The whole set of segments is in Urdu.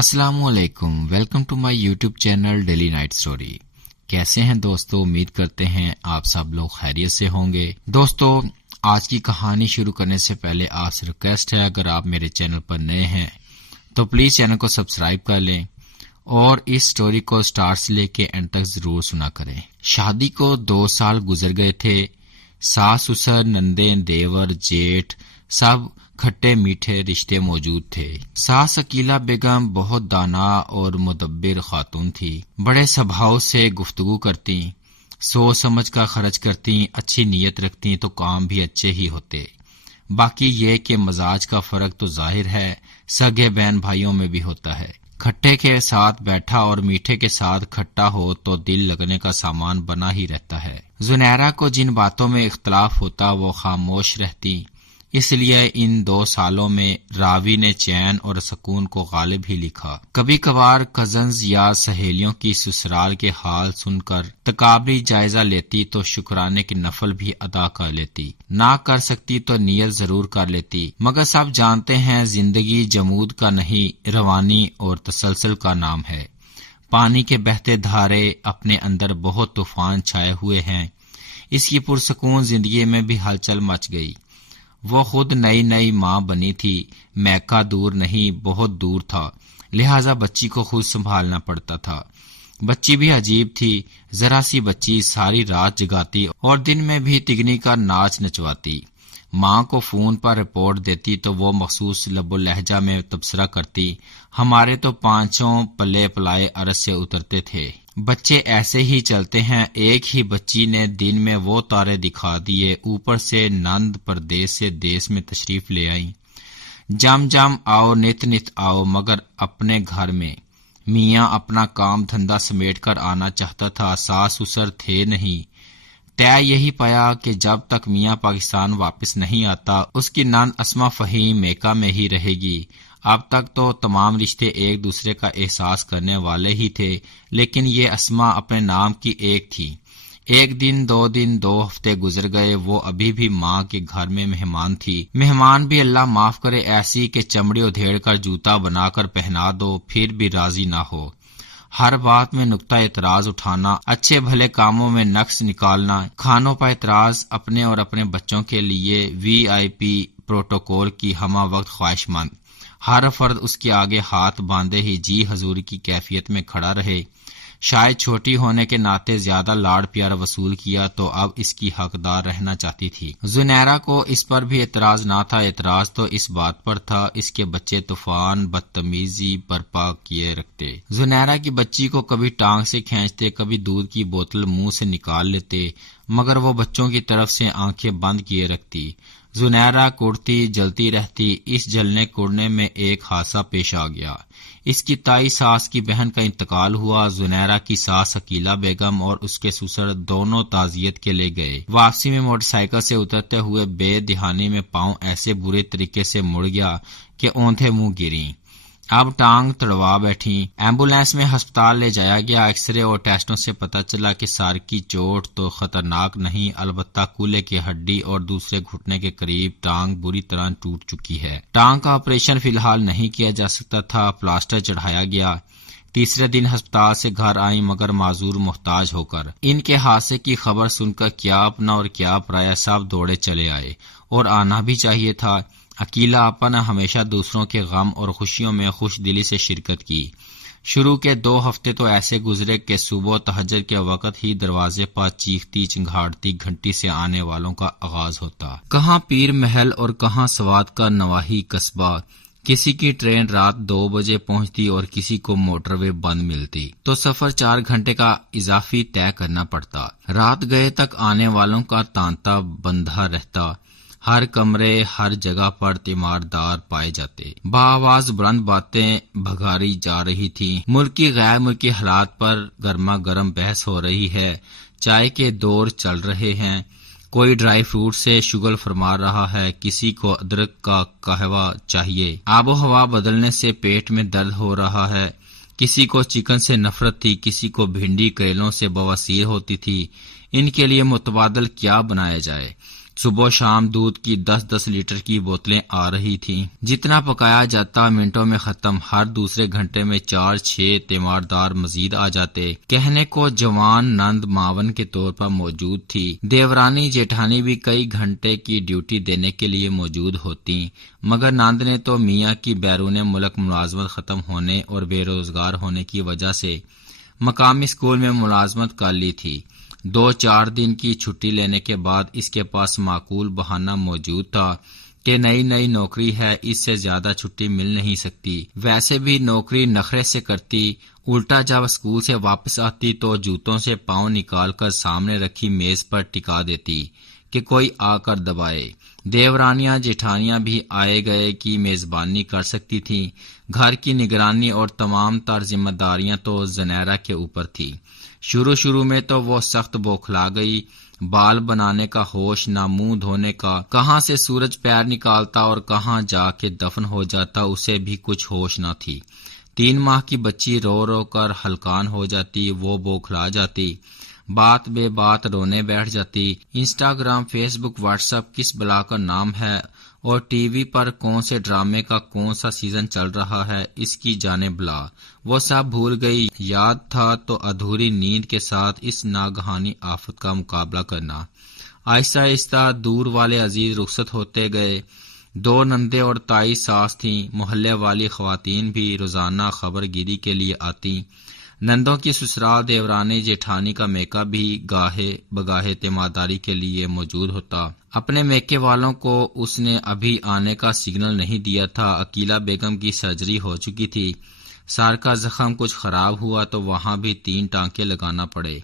السلام علیکم، welcome to my YouTube channel daily night story. کیسے ہیں دوستو؟ امید کرتے ہیں آپ سب لوگ خیریت سے ہوں گے۔ دوستو، آج کی کہانی شروع کرنے سے پہلے آپ سے ریکویسٹ ہے، اگر آپ میرے چینل پر نئے ہیں تو پلیز چینل کو سبسکرائب کر لیں اور اس سٹوری کو سٹارٹ سے لے کے اینڈ تک ضرور سنا کریں۔ شادی کو 2 سال گزر گئے تھے۔ ساس سسر، نندے، دیور، جیٹھ، سب کھٹے میٹھے رشتے موجود تھے۔ ساس عقیلہ بیگم بہت دانا اور مدبر خاتون تھی۔ بڑے سبھاؤ سے گفتگو کرتی، سوچ سمجھ کر خرچ کرتی، اچھی نیت رکھتی تو کام بھی اچھے ہی ہوتے۔ باقی یہ کہ مزاج کا فرق تو ظاہر ہے، سگے بہن بھائیوں میں بھی ہوتا ہے۔ کھٹے کے ساتھ بیٹھا اور میٹھے کے ساتھ کھٹا ہو تو دل لگنے کا سامان بنا ہی رہتا ہے۔ زنیرہ کو جن باتوں میں اختلاف ہوتا وہ خاموش رہتی، اس لیے ان 2 سالوں میں راوی نے چین اور سکون کو غالب ہی لکھا۔ کبھی کبھار کزنز یا سہیلیوں کی سسرال کے حال سن کر تکابری جائزہ لیتی تو شکرانے کی نفل بھی ادا کر لیتی، نہ کر سکتی تو نیت ضرور کر لیتی۔ مگر سب جانتے ہیں زندگی جمود کا نہیں، روانی اور تسلسل کا نام ہے۔ پانی کے بہتے دھارے اپنے اندر بہت طوفان چھائے ہوئے ہیں۔ اس کی پرسکون زندگی میں بھی ہلچل مچ گئی۔ وہ خود نئی ماں بنی تھی، میکہ دور نہیں بہت دور تھا، لہٰذا بچی کو خود سنبھالنا پڑتا تھا۔ بچی بھی عجیب تھی، ذرا سی بچی ساری رات جگاتی اور دن میں بھی تگنی کا ناچ نچواتی۔ ماں کو فون پر رپورٹ دیتی تو وہ مخصوص لب و لہجہ میں تبصرہ کرتی، ہمارے تو 5 پلے پلائے عرض سے اترتے تھے۔ بچے ایسے ہی چلتے ہیں۔ ایک ہی بچی نے دن میں وہ تارے دکھا دیے، اوپر سے نند پردیس سے دیس میں تشریف لے آئیں۔ جم آؤ، نت آؤ، مگر اپنے گھر میں۔ میاں اپنا کام دھندا سمیٹ کر آنا چاہتا تھا، ساس سسر تھے نہیں۔ طے یہی پایا کہ جب تک میاں پاکستان واپس نہیں آتا اس کی نند اسما فہیم میکہ میں ہی رہے گی۔ اب تک تو تمام رشتے ایک دوسرے کا احساس کرنے والے ہی تھے، لیکن یہ اسما اپنے نام کی ایک تھی۔ 1 دن 2 دن 2 ہفتے گزر گئے، وہ ابھی بھی ماں کے گھر میں مہمان تھی۔ مہمان بھی اللہ معاف کرے ایسی کہ چمڑی ادھیڑ کر جوتا بنا کر پہنا دو پھر بھی راضی نہ ہو۔ ہر بات میں نقطہ اعتراض اٹھانا، اچھے بھلے کاموں میں نقص نکالنا، کھانوں پر اعتراض، اپنے اور اپنے بچوں کے لیے VIP پروٹوکول کی ہمہ وقت خواہش مند۔ ہر فرد اس کے آگے ہاتھ باندھے ہی جی حضور کی کیفیت میں کھڑا رہے۔ شاید چھوٹی ہونے کے ناطے زیادہ لاڑ پیار وصول کیا تو اب اس کی حقدار رہنا چاہتی تھی۔ زنیرہ کو اس پر بھی اعتراض نہ تھا، اعتراض تو اس بات پر تھا اس کے بچے طوفان بدتمیزی برپا کیے رکھتے۔ زنیرہ کی بچی کو کبھی ٹانگ سے کھینچتے، کبھی دودھ کی بوتل منہ سے نکال لیتے، مگر وہ بچوں کی طرف سے آنکھیں بند کیے رکھتی۔ زنیرہ کڑتی جلتی رہتی۔ اس جلنے کڑنے میں ایک حادثہ پیش آ گیا۔ اس کی تائی ساس کی بہن کا انتقال ہوا۔ زنیرہ کی ساس عقیلہ بیگم اور اس کے سسر دونوں تعزیت کے لے گئے۔ واپسی میں موٹر سائیکل سے اترتے ہوئے بے دہانی میں پاؤں ایسے برے طریقے سے مڑ گیا کہ اوندھے منہ گریں۔ اب ٹانگ تڑوا بیٹھی۔ ایمبولینس میں ہسپتال لے جایا گیا۔ ایکس-رے اور ٹیسٹوں سے پتہ چلا کہ سر کی چوٹ تو خطرناک نہیں، البتہ کولے کی ہڈی اور دوسرے گھٹنے کے قریب ٹانگ بری طرح ٹوٹ چکی ہے۔ ٹانگ کا آپریشن فی الحال نہیں کیا جا سکتا تھا، پلاسٹر چڑھایا گیا۔ تیسرے دن ہسپتال سے گھر آئیں مگر معذور محتاج ہو کر۔ ان کے حادثے کی خبر سن کر کیا اپنا اور کیا پرایا سب دوڑے چلے آئے، اور آنا بھی چاہیے تھا۔ عقیلہ آپا نے ہمیشہ دوسروں کے غم اور خوشیوں میں خوش دلی سے شرکت کی۔ شروع کے 2 ہفتے تو ایسے گزرے کہ صبح تہجد کے وقت ہی دروازے پر چیختی چنگھاڑتی گھنٹی سے آنے والوں کا آغاز ہوتا۔ کہاں پیر محل اور کہاں سوات کا نواحی قصبہ۔ کسی کی ٹرین رات 2 بجے پہنچتی اور کسی کو موٹر وے بند ملتی تو سفر 4 گھنٹے کا اضافی طے کرنا پڑتا۔ رات گئے تک آنے والوں کا تانتا بندھا رہتا۔ ہر کمرے ہر جگہ پر تیماردار پائے جاتے۔ بآواز بلند باتیں بھگاری جا رہی تھی۔ ملکی غیر ملکی حالات پر گرما گرم بحث ہو رہی ہے۔ چائے کے دور چل رہے ہیں۔ کوئی ڈرائی فروٹ سے شغل فرما رہا ہے، کسی کو ادرک کا قہوہ چاہیے۔ آب و ہوا بدلنے سے پیٹ میں درد ہو رہا ہے۔ کسی کو چکن سے نفرت تھی، کسی کو بھنڈی کریلوں سے بواسیر ہوتی تھی۔ ان کے لیے متبادل کیا بنایا جائے؟ صبح و شام دودھ کی 10-10 لیٹر کی بوتلیں آ رہی تھیں۔ جتنا پکایا جاتا منٹوں میں ختم، ہر دوسرے گھنٹے میں 4-6 تیماردار مزید آ جاتے۔ کہنے کو جوان نند معاون کے طور پر موجود تھی، دیورانی جیٹھانی بھی کئی گھنٹے کی ڈیوٹی دینے کے لیے موجود ہوتی، مگر نند نے تو میاں کی بیرون ملک ملازمت ختم ہونے اور بے روزگار ہونے کی وجہ سے مقامی اسکول میں ملازمت کر لی تھی۔ 2-4 دن کی چھٹی لینے کے بعد اس کے پاس معقول بہانہ موجود تھا کہ نئی نوکری ہے، اس سے زیادہ چھٹی مل نہیں سکتی۔ ویسے بھی نوکری نخرے سے کرتی، الٹا جب اسکول سے واپس آتی تو جوتوں سے پاؤں نکال کر سامنے رکھی میز پر ٹکا دیتی کہ کوئی آ کر دبائے۔ دیورانیاں جیٹھانیاں بھی آئے گئے کی میزبانی کر سکتی تھیں، گھر کی نگرانی اور تمام تر ذمہ داریاں تو زنیرہ کے اوپر تھی۔ شروع میں تو وہ سخت بوکھلا گئی، بال بنانے کا ہوش نہ، منہ دھونے کا، کہاں سے سورج پیر نکالتا اور کہاں جا کے دفن ہو جاتا اسے بھی کچھ ہوش نہ تھی۔ 3 ماہ کی بچی رو رو کر ہلکان ہو جاتی، وہ بوکھلا جاتی، بات بے بات رونے بیٹھ جاتی۔ انسٹاگرام، فیس بک، واٹس ایپ کس بلا کا نام ہے اور ٹی وی پر کون سے ڈرامے کا کون سا سیزن چل رہا ہے، اس کی جانے بلا، وہ سب بھول گئی۔ یاد تھا تو ادھوری نیند کے ساتھ اس ناگہانی آفت کا مقابلہ کرنا۔ آہستہ آہستہ دور والے عزیز رخصت ہوتے گئے۔ 2 نندیں اور تائی ساس تھیں، محلے والی خواتین بھی روزانہ خبر گیری کے لیے آتی۔ نندوں کی سسرال دیورانی جیٹھانی کا میکا بھی گاہے بگاہے تیمارداری کے لیے موجود ہوتا۔ اپنے میکے والوں کو اس نے ابھی آنے کا سگنل نہیں دیا تھا۔ عقیلہ بیگم کی سرجری ہو چکی تھی، سر کا زخم کچھ خراب ہوا تو وہاں بھی 3 ٹانکے لگانا پڑے،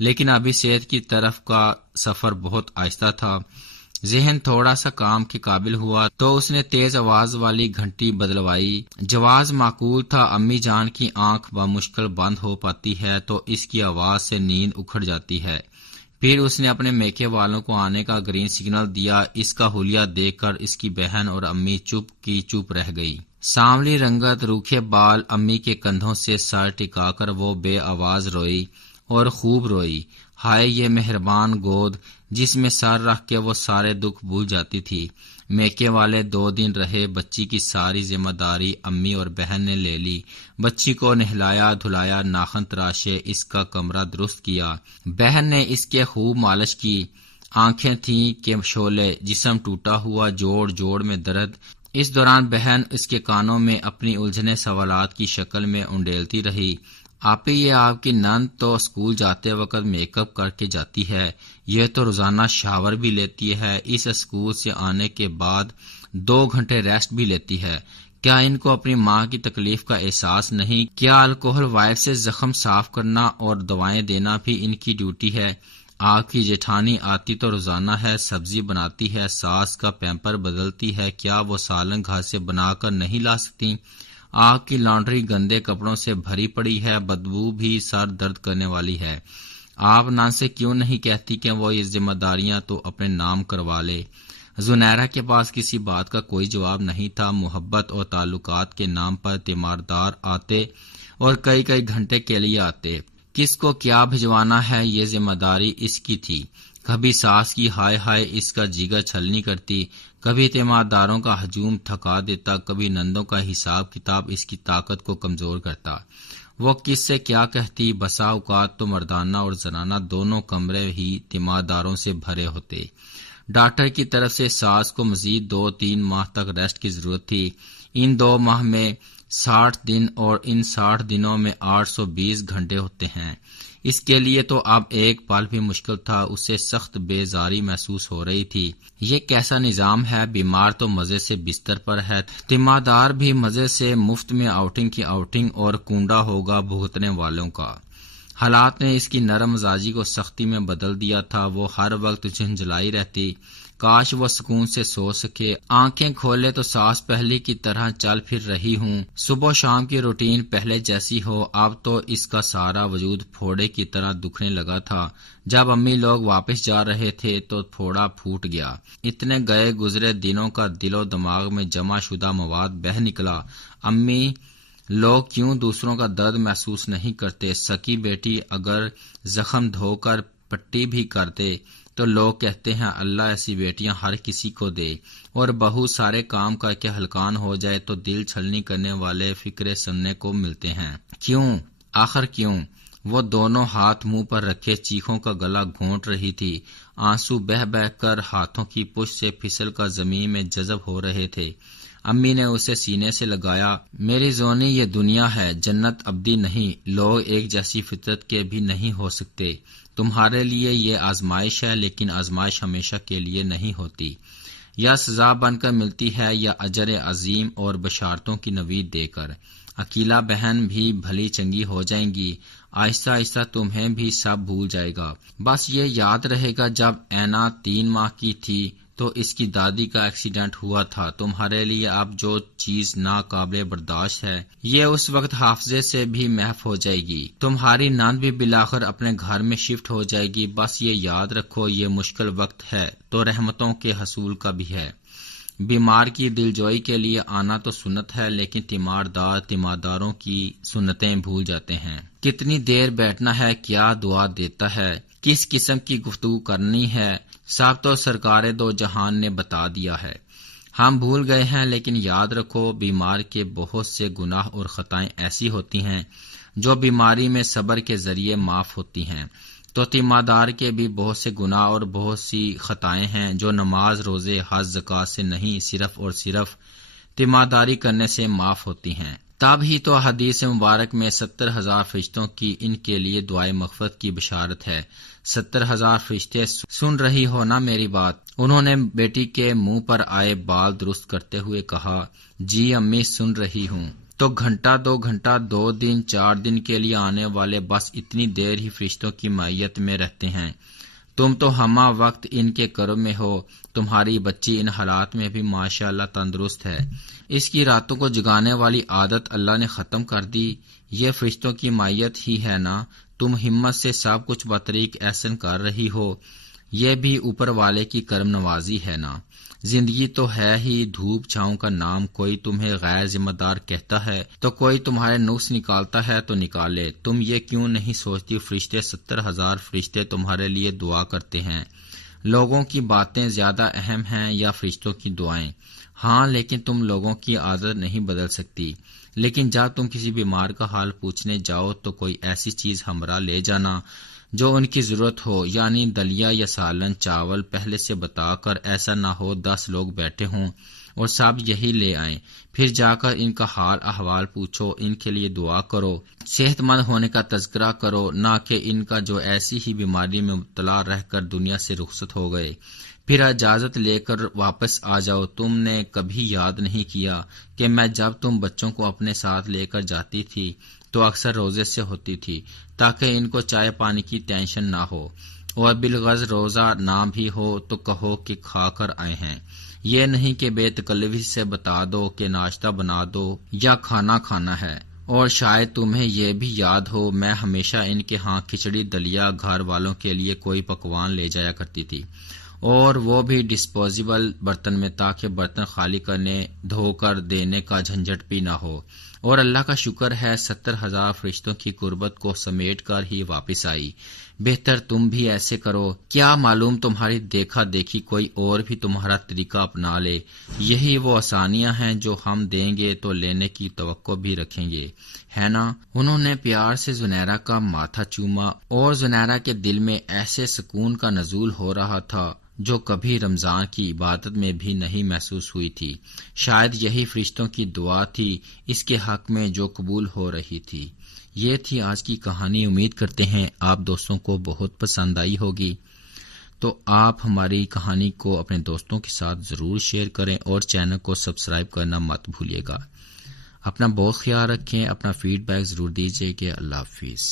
لیکن ابھی صحت کی طرف کا سفر بہت آہستہ تھا۔ ذہن تھوڑا سا کام کے قابل ہوا تو اس نے تیز آواز والی گھنٹی بدلوائی۔ جواز معقول تھا، امی جان کی آنکھ بمشکل بند ہو پاتی ہے تو اس کی آواز سے نیند اکھڑ جاتی ہے۔ پھر اس نے اپنے میکے والوں کو آنے کا گرین سگنل دیا۔ اس کا حلیہ دیکھ کر اس کی بہن اور امی چپ کی چپ رہ گئی۔ سانولی رنگت، روکھے بال، امی کے کندھوں سے سر ٹکا کر وہ بے آواز روئی اور خوب روئی۔ ہائے یہ مہربان گود جس میں سر رکھ کے وہ سارے دکھ بھول جاتی تھی۔ میکے والے 2 دن رہے، بچی کی ساری ذمہ داری امی اور بہن نے لے لی۔ بچی کو نہلایا دھلایا، ناخن تراشے، اس کا کمرہ درست کیا۔ بہن نے اس کے خوب مالش کی۔ آنکھیں تھیں کہ شعلے، جسم ٹوٹا ہوا، جوڑ جوڑ میں درد۔ اس دوران بہن اس کے کانوں میں اپنی الجھنے سوالات کی شکل میں انڈیلتی رہی۔ آپی یہ آپ کی نند تو اسکول جاتے وقت میک اپ کر کے جاتی ہے، یہ تو روزانہ شاور بھی لیتی ہے، اس اسکول سے آنے کے بعد 2 گھنٹے ریسٹ بھی لیتی ہے، کیا ان کو اپنی ماں کی تکلیف کا احساس نہیں؟ کیا الکوہل وائپ سے زخم صاف کرنا اور دوائیں دینا بھی ان کی ڈیوٹی ہے؟ آپ کی جیٹھانی آتی تو روزانہ ہے، سبزی بناتی ہے، ساس کا پیمپر بدلتی ہے، کیا وہ سالن گھر سے بنا کر نہیں لا سکتی؟ آپ کی لانڈری گندے کپڑوں سے بھری پڑی ہے، بدبو بھی سر درد کرنے والی ہے، آپ نان سے کیوں نہیں کہتی کہ وہ یہ ذمہ داریاں تو اپنے نام کروا لے؟ زنیرہ کے پاس کسی بات کا کوئی جواب نہیں تھا۔ محبت اور تعلقات کے نام پر تیماردار آتے اور کئی گھنٹے کے لیے آتے، کس کو کیا بھجوانا ہے یہ ذمہ داری اس کی تھی۔ کبھی ساس کی ہائے ہائے اس کا جگر چھلنی کرتی، کبھی تیمارداروں کا ہجوم تھکا دیتا، کبھی نندوں کا حساب کتاب اس کی طاقت کو کمزور کرتا۔ وہ کس سے کیا کہتی؟ بسا اوقات تو مردانہ اور زنانہ دونوں کمرے ہی تیمارداروں سے بھرے ہوتے۔ ڈاکٹر کی طرف سے ساس کو مزید 2-3 ماہ تک ریسٹ کی ضرورت تھی۔ ان 2 ماہ میں 60 دن اور ان 60 دنوں میں 820 گھنٹے ہوتے ہیں۔ اس کے لیے تو اب ایک پل بھی مشکل تھا، اسے سخت بیزاری محسوس ہو رہی تھی۔ یہ کیسا نظام ہے؟ بیمار تو مزے سے بستر پر ہے، تیماردار بھی مزے سے مفت میں آؤٹنگ کی آؤٹنگ، اور کنڈا ہوگا بھگتنے والوں کا۔ حالات نے اس کی نرم مزاجی کو سختی میں بدل دیا تھا، وہ ہر وقت جھنجھلائی رہتی، کاش وہ سکون سے سو سکے۔ آنکھیں کھولے تو ساس پہلے کی طرح چل پھر رہی ہوں، صبح و شام کی روٹین پہلے جیسی ہو۔ اب تو اس کا سارا وجود پھوڑے کی طرح دکھنے لگا تھا۔ جب امی لوگ واپس جا رہے تھے تو پھوڑا پھوٹ گیا۔ اتنے گئے گزرے دنوں کا دل و دماغ میں جمع شدہ مواد بہہ نکلا۔ امی لوگ کیوں دوسروں کا درد محسوس نہیں کرتے؟ سکی بیٹی اگر زخم دھو کر پٹی بھی کر دے تو لوگ کہتے ہیں اللہ ایسی بیٹیاں ہر کسی کو دے، اور بہو سارے کام کر کے ہلکان ہو جائے تو دل چھلنی کرنے والے فکرے سننے کو ملتے ہیں۔ کیوں؟ آخر کیوں؟ وہ دونوں ہاتھ منہ پر رکھے چیخوں کا گلا گھونٹ رہی تھی، آنسو بہہ بہہ کر ہاتھوں کی پشت سے پھسل کر زمین میں جذب ہو رہے تھے۔ امی نے اسے سینے سے لگایا، میری زونی یہ دنیا ہے، جنت ابدی نہیں، لوگ ایک جیسی فطرت کے بھی نہیں ہو سکتے، تمہارے لیے یہ آزمائش ہے، لیکن آزمائش ہمیشہ کے لیے نہیں ہوتی، یا سزا بن کر ملتی ہے یا اجر عظیم اور بشارتوں کی نوید دے کر۔ عقیلہ بہن بھی بھلی چنگی ہو جائیں گی، آہستہ آہستہ تمہیں بھی سب بھول جائے گا، بس یہ یاد رہے گا جب اینا 3 ماہ کی تھی تو اس کی دادی کا ایکسیڈنٹ ہوا تھا، تمہارے لیے اب جو چیز ناقابل برداشت ہے یہ اس وقت حافظے سے بھی محو ہو جائے گی، تمہاری ناند بھی بالآخر اپنے گھر میں شفٹ ہو جائے گی، بس یہ یاد رکھو یہ مشکل وقت ہے تو رحمتوں کے حصول کا بھی ہے۔ بیمار کی دلجوئی کے لیے آنا تو سنت ہے، لیکن تیمارداروں کی سنتیں بھول جاتے ہیں۔ کتنی دیر بیٹھنا ہے، کیا دعا دیتا ہے، کس قسم کی گفتگو کرنی ہے، سب تو سرکار دو جہان نے بتا دیا ہے، ہم بھول گئے ہیں۔ لیکن یاد رکھو بیمار کے بہت سے گناہ اور خطائیں ایسی ہوتی ہیں جو بیماری میں صبر کے ذریعے معاف ہوتی ہیں، تو تیماردار کے بھی بہت سے گناہ اور بہت سی خطائیں ہیں جو نماز، روزے، حج، زکوٰۃ سے نہیں، صرف اور صرف تیمارداری کرنے سے معاف ہوتی ہیں۔ تب ہی تو حدیث مبارک میں 70,000 فرشتوں کی ان کے لیے دعائے مغفرت کی بشارت ہے۔ 70,000 فرشتے سن رہی ہو نا میری بات؟ انہوں نے بیٹی کے منہ پر آئے بال درست کرتے ہوئے کہا، جی امی سن رہی ہوں۔ تو گھنٹہ 2 گھنٹہ 2 دن 4 دن کے لیے آنے والے بس اتنی دیر ہی فرشتوں کی معیت میں رہتے ہیں، تم تو ہمہ وقت ان کے کرم میں ہو، تمہاری بچی ان حالات میں بھی ماشاءاللہ تندرست ہے، اس کی راتوں کو جگانے والی عادت اللہ نے ختم کر دی، یہ فرشتوں کی معیت ہی ہے نا، تم ہمت سے سب کچھ بطریق احسن کر رہی ہو، یہ بھی اوپر والے کی کرم نوازی ہے نا۔ زندگی تو ہے ہی دھوپ چھاؤں کا نام، کوئی تمہیں غیر ذمہ دار کہتا ہے تو کوئی تمہارے نقص نکالتا ہے تو نکالے، تم یہ کیوں نہیں سوچتی فرشتے 70,000 فرشتے تمہارے لیے دعا کرتے ہیں، لوگوں کی باتیں زیادہ اہم ہیں یا فرشتوں کی دعائیں؟ ہاں لیکن تم لوگوں کی عادت نہیں بدل سکتی، لیکن جب تم کسی بیمار کا حال پوچھنے جاؤ تو کوئی ایسی چیز ہمراہ لے جانا جو ان کی ضرورت ہو، یعنی دلیا یا سالن چاول پہلے سے بتا کر، ایسا نہ ہو 10 لوگ بیٹھے ہوں اور سب یہی لے آئیں، پھر جا کر ان کا حال احوال پوچھو، ان کے لیے دعا کرو، صحت مند ہونے کا تذکرہ کرو، نہ کہ ان کا جو ایسی ہی بیماری میں مبتلا رہ کر دنیا سے رخصت ہو گئے، پھر اجازت لے کر واپس آ جاؤ۔ تم نے کبھی یاد نہیں کیا کہ میں جب تم بچوں کو اپنے ساتھ لے کر جاتی تھی تو اکثر روزے سے ہوتی تھی تاکہ ان کو چائے پانی کی ٹینشن نہ ہو، اور بالغرض روزہ نہ بھی ہو تو کہو کہ کھا کر آئے ہیں، یہ نہیں کہ بے تکلفی سے بتا دو کہ ناشتہ بنا دو یا کھانا کھانا ہے۔ اور شاید تمہیں یہ بھی یاد ہو میں ہمیشہ ان کے ہاں کھچڑی دلیا گھر والوں کے لیے کوئی پکوان لے جایا کرتی تھی، اور وہ بھی ڈسپوزیبل برتن میں، تاکہ برتن خالی کرنے دھو کر دینے کا جھنجھٹ بھی نہ ہو۔ اور اللہ کا شکر ہے 70,000 فرشتوں کی قربت کو سمیٹ کر ہی واپس آئی۔ بہتر تم بھی ایسے کرو، کیا معلوم تمہاری دیکھا دیکھی کوئی اور بھی تمہارا طریقہ اپنا لے، یہی وہ آسانیاں ہیں جو ہم دیں گے تو لینے کی توقع بھی رکھیں گے، ہے نا؟ انہوں نے پیار سے زنیرہ کا ماتھا چوما، اور زنیرہ کے دل میں ایسے سکون کا نزول ہو رہا تھا جو کبھی رمضان کی عبادت میں بھی نہیں محسوس ہوئی تھی۔ شاید یہی فرشتوں کی دعا تھی اس کے حق میں جو قبول ہو رہی تھی۔ یہ تھی آج کی کہانی، امید کرتے ہیں آپ دوستوں کو بہت پسند آئی ہوگی۔ تو آپ ہماری کہانی کو اپنے دوستوں کے ساتھ ضرور شیئر کریں اور چینل کو سبسکرائب کرنا مت بھولیے گا۔ اپنا بہت خیال رکھیں، اپنا فیڈ بیک ضرور دیجیے کہ اللہ حافظ۔